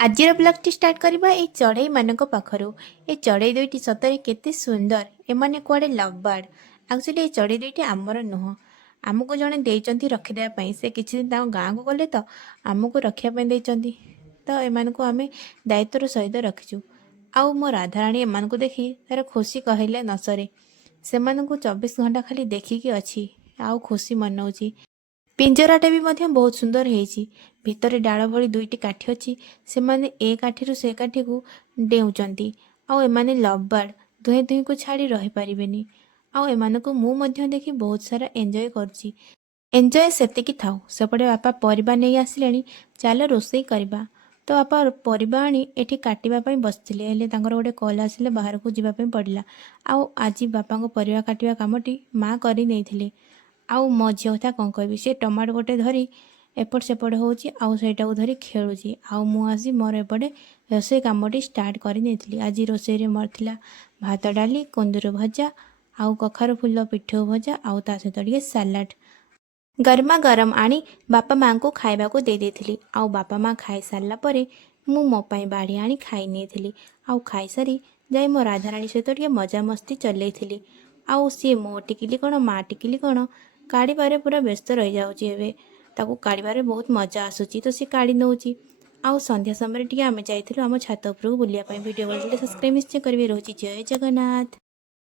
ଆଜିର ବ୍ଲଗ୍‌ଟି ଷ୍ଟାର୍ଟ କରିବା ଏଇ ଚଢ଼େଇମାନଙ୍କ ପାଖରୁ। ଏ ଚଢ଼େଇ ଦୁଇଟି ସତରେ କେତେ ସୁନ୍ଦର। ଏମାନେ କୁଆଡ଼େ ଲଭ୍ ବାର୍ଡ଼। ଆକ୍ଚୁଆଲି ଏ ଚଢ଼େଇ ଦୁଇଟି ଆମର ନୁହଁ। ଆମକୁ ଜଣେ ଦେଇଛନ୍ତି ରଖିଦେବା ପାଇଁ। ସେ କିଛି ଦିନ ତାଙ୍କ ଗାଁକୁ ଗଲେ ତ ଆମକୁ ରଖିବା ପାଇଁ ଦେଇଛନ୍ତି। ତ ଏମାନଙ୍କୁ ଆମେ ଦାୟିତ୍ୱର ସହିତ ରଖିଛୁ। ଆଉ ମୋ ରାଧାରାଣୀ ଏମାନଙ୍କୁ ଦେଖି ତାର ଖୁସି କହିଲେ ନ ସରେ। ସେମାନଙ୍କୁ 24 ଘଣ୍ଟା ଖାଲି ଦେଖିକି ଅଛି ଆଉ ଖୁସି ମନଉଛି। ପିଞ୍ଜରାଟା ବି ମଧ୍ୟ ବହୁତ ସୁନ୍ଦର ହେଇଛି। ଭିତରେ ଡାଳ ଭଳି ଦୁଇଟି କାଠି ଅଛି। ସେମାନେ ଏ କାଠିରୁ ସେ କାଠିକୁ ଡେଉଁଛନ୍ତି। ଆଉ ଏମାନେ ଲଭ୍ ବାର୍ଡ଼। ଦୁହେଁ ଦୁହିଁଙ୍କୁ ଛାଡ଼ି ରହିପାରିବେନି। ଆଉ ଏମାନଙ୍କୁ ମୁଁ ମଧ୍ୟ ଦେଖି ବହୁତ ସାରା ଏନ୍ଜୟ କରୁଛି। ଏନ୍ଜୟ ସେତିକି ଥାଉ। ସେପଟେ ବାପା ପରିବା ନେଇ ଆସିଲେଣି। ଚାଲ ରୋଷେଇ କରିବା। ତ ବାପା ପରିବା ଆଣି ଏଠି କାଟିବା ପାଇଁ ବସିଥିଲେ। ହେଲେ ତାଙ୍କର ଗୋଟେ କଲ୍ ଆସିଲେ ବାହାରକୁ ଯିବା ପାଇଁ ପଡ଼ିଲା। ଆଉ ଆଜି ବାପାଙ୍କ ପରିବା କାଟିବା କାମଟି ମା କରି ନେଇଥିଲେ। ଆଉ ମୋ ଝିଅ କଥା କ'ଣ କହିବି, ସେ ଟମାଟୋ ଗୋଟେ ଧରି ଏପଟ ସେପଟ ହେଉଛି ଆଉ ସେଇଟାକୁ ଧରି ଖେଳୁଛି। ଆଉ ମୁଁ ଆସି ମୋର ଏପଟେ ରୋଷେଇ କାମଟି ଷ୍ଟାର୍ଟ କରି ନେଇଥିଲି। ଆଜି ରୋଷେଇରେ ମୋର ଥିଲା ଭାତ, ଡାଲି, କୁନ୍ଦୁରୁ ଭଜା ଆଉ କଖାରୁ ଫୁଲ ପିଠଉ ଭଜା ଆଉ ତା ସହିତ ଟିକେ ସାଲାଡ଼। ଗରମା ଗରମ ଆଣି ବାପା ମାଆଙ୍କୁ ଖାଇବାକୁ ଦେଇ ଦେଇଥିଲି। ଆଉ ବାପା ମାଆ ଖାଇସାରିଲା ପରେ ମୁଁ ମୋ ପାଇଁ ବାଢ଼ି ଆଣି ଖାଇ ନେଇଥିଲି। ଆଉ ଖାଇସାରି ଯାଇ ମୋ ରାଧାରାଣୀ ସହିତ ଟିକେ ମଜାମସ୍ତି ଚଲେଇଥିଲି। ଆଉ ସିଏ ମୋ ଟିକିଲି କ'ଣ ମା ଟିକିଲି କ'ଣ କାଢ଼ିବାରେ ପୁରା ବ୍ୟସ୍ତ ରହିଯାଉଛି ଏବେ। ତାକୁ କାଢ଼ିବାରେ ବହୁତ ମଜା ଆସୁଛି ତ ସେ କାଢ଼ି ନେଉଛି। ଆଉ ସନ୍ଧ୍ୟା ସମୟରେ ଟିକେ ଆମେ ଯାଇଥିଲୁ ଆମ ଛାତ ଉପରକୁ ବୁଲିବା ପାଇଁ। ଭିଡ଼ିଓ ଭଲ ଲାଗିଲେ ସବସ୍କ୍ରାଇବ୍ ନିଶ୍ଚୟ କରିବେ। ରହୁଛି ଜୟ ଜଗନ୍ନାଥ।